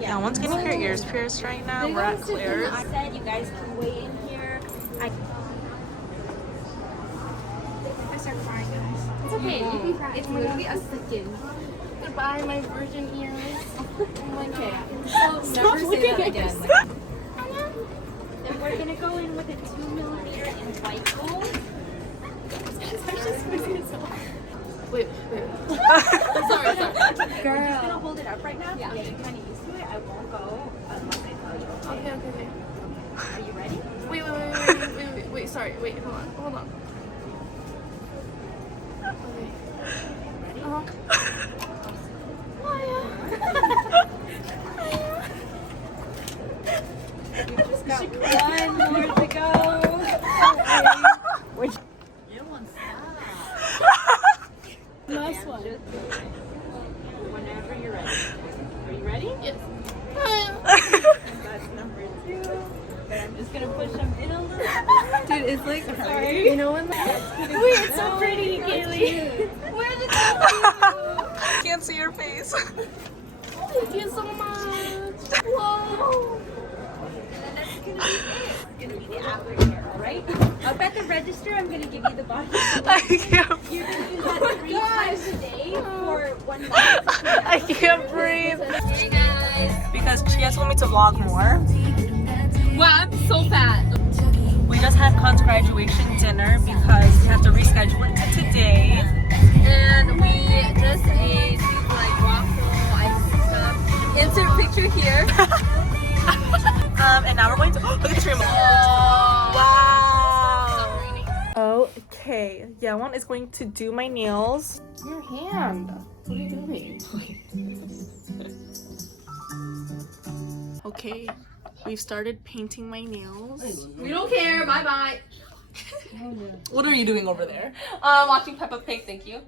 Yeah, one's getting her ears pierced right now. We're at Claire's. I said you guys can wait in here. I start crying, guys. It's okay. You can cry. It's literally a second. Goodbye, my virgin ears. Okay. So never say that again. And we're gonna go in with a 2mm in white gold. Wait. sorry. Girl. I'm just gonna hold it up right now. Yeah. Getting kind of used to it. I won't go unless I tell you. Okay. Are you ready? Wait, sorry. Wait, hold on. Okay. Ready? You've just got one more to go. Which? You don't want to stop. Last one. Whenever you're ready. Are you ready? Yes. That's number 2. But I'm just gonna push them in a little bit. Dude, it's like, Sorry. you know when Wait, it's so pretty, Kaylee. Where's it going? Can't see your face. Thank you so much. Whoa. And then that's gonna be it. It's gonna be the after care, alright? Up at the register, I'm gonna give you the body. I can't. You're gonna use that 3 times a day for 1 month. I can't breathe. Hey guys. Because she has told me to vlog more. Wow, I'm so fat. We just had Con's graduation dinner because we have to reschedule it to today. And we just ate like waffle, ice stuff. Insert picture here. And now we're going to look at the tree. Wow. Okay, Yawan is going to do my nails. Your hand. What are you doing? Okay, we've started painting my nails. We don't care. Bye bye. What are you doing over there? Watching Peppa Pig. Thank you.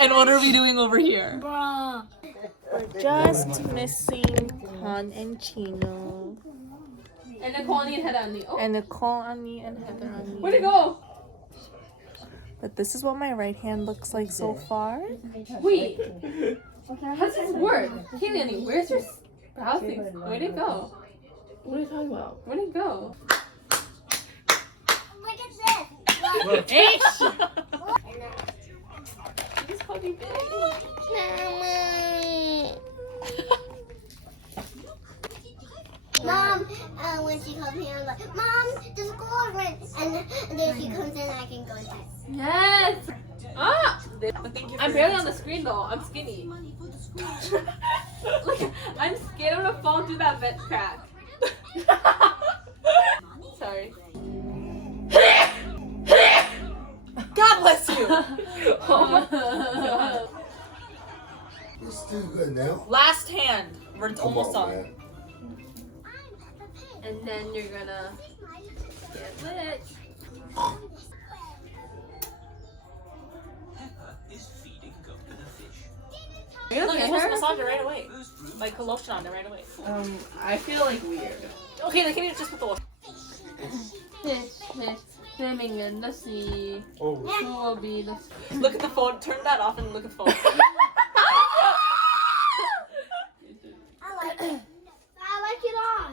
And what are we doing over here? Bruh. We're just missing Con and Chino. And Nicole and Heather on the. Oh, And Nicole, Annie, and Heather, Annie. where'd it go? But this is what my right hand looks like so far. Wait. How does this work? Kaylee, Annie, where's your browsing? Where'd it go? What are you talking about? Where'd it go? Look at this. Ish! You just called me big. Mom, when she comes here, I'm like, Mom, the school rent. And then she comes in and I can go inside. Yes! Ah! I'm barely on the screen though. I'm skinny. Look, I'm scared I'm gonna fall through that vent crack. Sorry. God bless you! Oh my god. It's still good now. Last hand. We're almost Come on, done. man. And then you're gonna get lit. Look, you're supposed to massage it right away. Like put lotion on it right away. I feel like weird. Okay, then can you just put the lotion? Swimming in the sea. Oh. Who will be the Look at the phone. Turn that off and look at the phone. I like it. I like it off.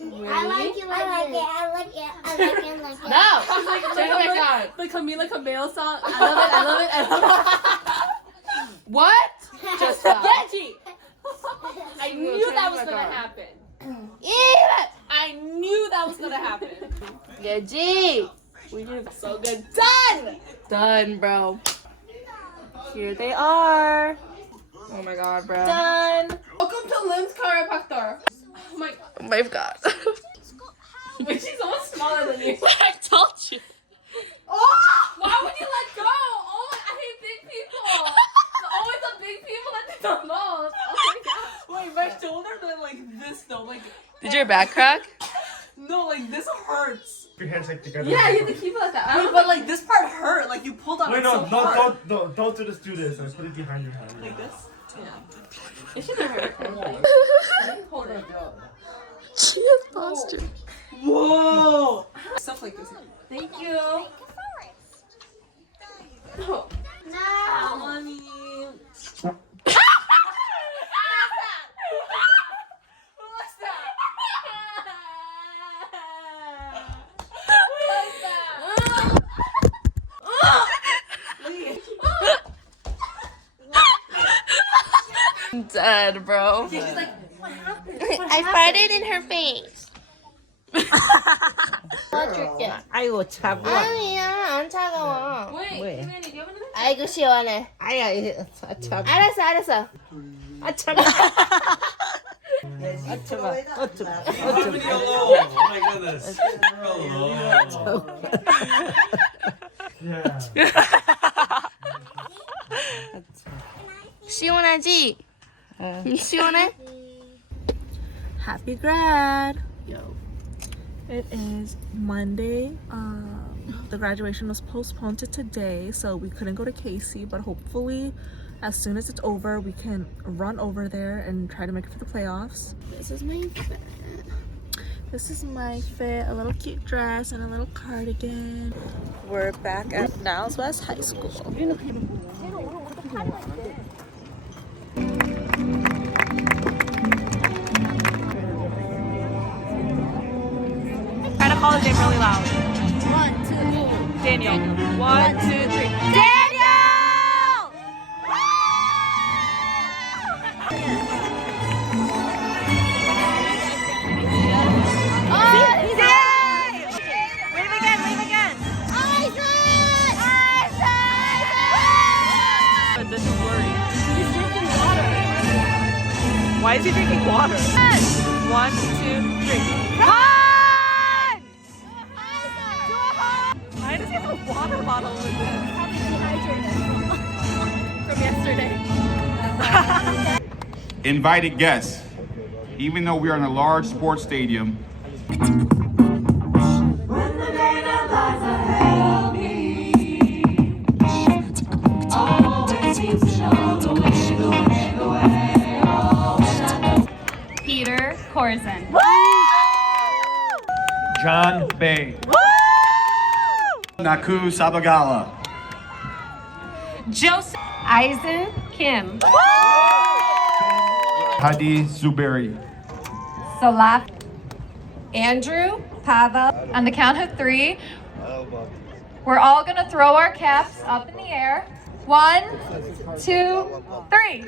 Really? I like it. I like it. I like it. I like it. Like it. No! She's like, oh my god. The Camila Cabello song. I love it. What? Just stop. Yeji! I knew that was gonna happen. I knew that was gonna happen. Yeji! We did so good. Done! Done, bro. Here they are. Oh my god, bro. Done. Welcome to Lim's chiropractor. Oh my god. Oh my god. Wait, she's almost smaller than you. I told you. Oh! Why would you let go? Oh my, I hate big people. It's always the big people that do the most. Oh my god. Wait, my shoulder went like this though. Like. Did your back crack? No, like this hurts. Your hands like together. Yeah, you have to keep it like that. Wait, but like this part hurt. Like you pulled on Wait, it no, so hard. don't do this. Do this. And put it behind your hand. Like this. It should hurt. Hold it. She has posture. Whoa. Stuff like this. Thank you. Oh. No. Mommy. dead, bro. I farted in her face. 넣어줄게. 아이고 차가워. 아니야, 안 차가워. Wait, 왜? Keely, do you have another? 아이고 시원해. 아야 차가. 알았어. 아 차가. 아 차가. 어쩌. Oh my goodness. 시원하지? 시원해? Happy grad! It is Monday. The graduation was postponed to today, so we couldn't go to KACY, but hopefully as soon as it's over, we can run over there and try to make it for the playoffs. This is my fit. This is my fit, a little cute dress and a little cardigan. We're back at Niles West High School. Try to call his name really loud. 1, 2, 3. Daniel. 1, 2, 3. Daniel! Oh, he's in! Wave again, wave again. Eisen! But this is blurry. He's drinking water. Why is he drinking water? 1, 2, 3. Run! Why does he have a water bottle with him? Probably dehydrated from yesterday. Invited guests. Even though we are in a large sports stadium, Peter Corzin. John Bay, Naku Sabagala, Joseph Eisen Kim. Hadi Zuberi, Salaf. Andrew Pavel. On the count of 3, we're all gonna throw our caps up in the air. 1, 2, 3.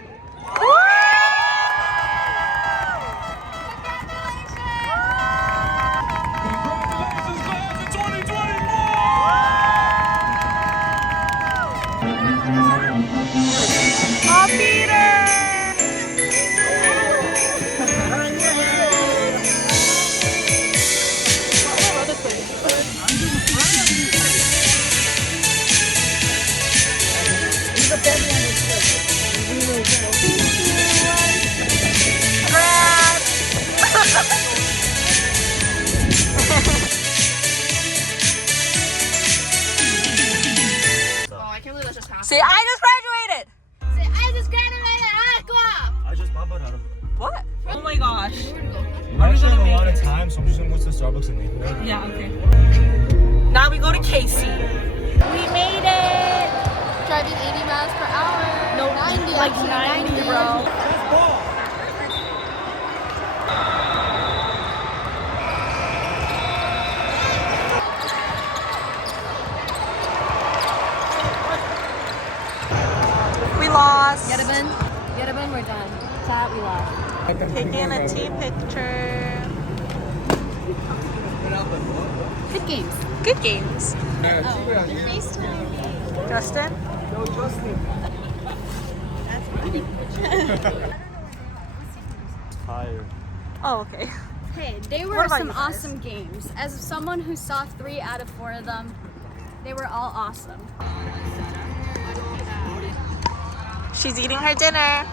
Say, I just graduated! I just graduated Aqua! I just bought out of. What? Oh my gosh. I actually have a lot of time, so I'm just gonna go to Starbucks and leave. Yeah, okay. Now we go to KACY. We made it! Driving 80 miles per hour. No, 90, like actually, 90, bro. We lost. Yerevan, we're done. Chat, we lost. Taking a team picture. Good games. Good games. Justin? Tired. Oh, okay. Hey, they What were about some you guys? awesome games. As someone who saw 3 out of 4 of them, they were all awesome. She's eating her dinner.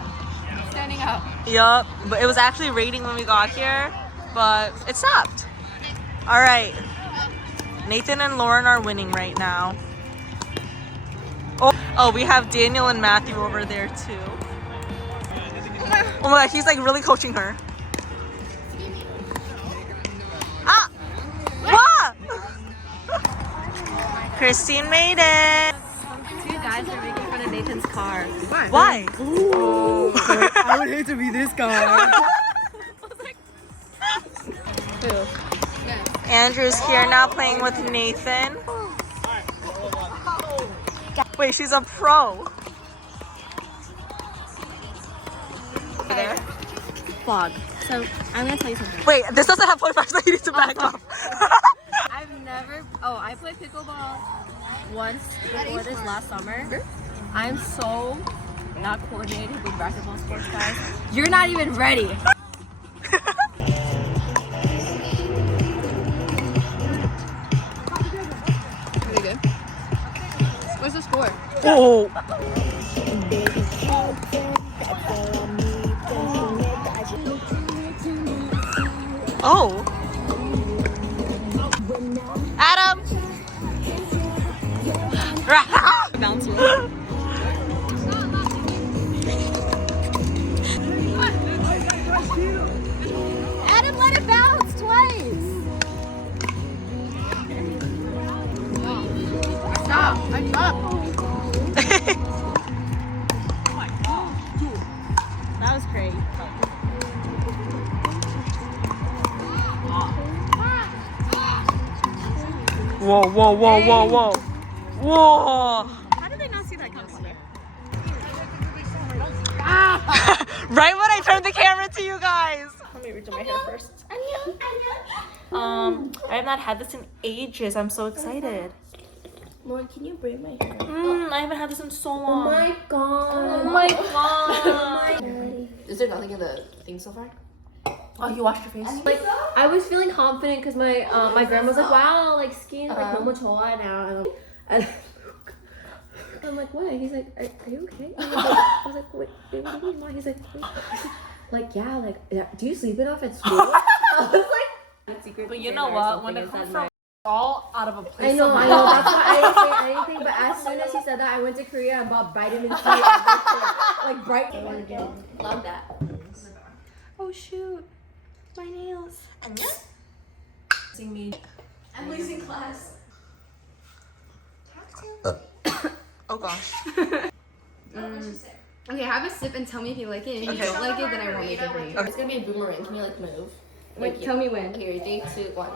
Standing up. Yup, but it was actually raining when we got here, but it stopped. All right, Nathan and Lauren are winning right now. Oh, we have Daniel and Matthew over there too. Oh my God, he's like really coaching her. Ah! What? Christine made it. 2 guys are making fun of Nathan's car. Why? I would hate to be this guy. Andrew's here now playing with Nathan. Wait, she's a pro. vlog. So I'm gonna tell you something. Wait, this doesn't have 45, so you need to back up. I played pickleball once before this last summer. I'm so not coordinated with racquetball sports, guys. You're not even ready. Pretty good. What's the score? Oh. Oh. Adam. Bounce with. Adam, let it bounce twice. Stop. I stopped. That was great. Whoa, whoa, whoa, whoa, whoa. Whoa. How did they not see that coming? Right when I turned the camera to you guys. Let me redo my hair first. I have not had this in ages. I'm so excited. Lauren, can you braid my hair? I haven't had this in so long. Oh my god. Oh my god. Is there nothing in the thing so far? Oh, you washed your face? Like I was feeling confident because my my grandma was like, wow, like skin like no much hot now, and I'm like, what? He's like, are you okay? I was like, wait, what do you mean, Mom? He's like, yeah, like, do you sleep enough at school? I was like, secret. But you know what? When it comes from all out of a place. I know. That's why I didn't say anything. But as soon as he said that, I went to Korea and bought vitamin C, and like bright. Love that. Oh shoot, my nails. Sing me. I'm losing class. Oh gosh. Okay, have a sip and tell me if you like it. If you don't like it, then I won't make it for you. Okay. It's gonna be a boomerang. Can you like move? Wait, tell me when. Okay, 3, 2, 1.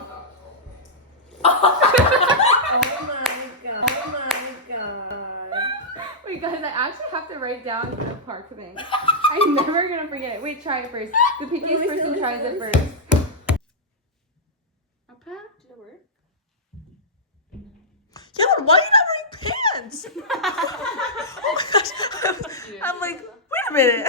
Wait, guys, I actually have to write down the park thing. I'm never gonna forget it. Wait, try it first. The pickiest person tries it first. Yeah, but why are you not wearing pants? Oh my gosh. I'm like, wait a minute.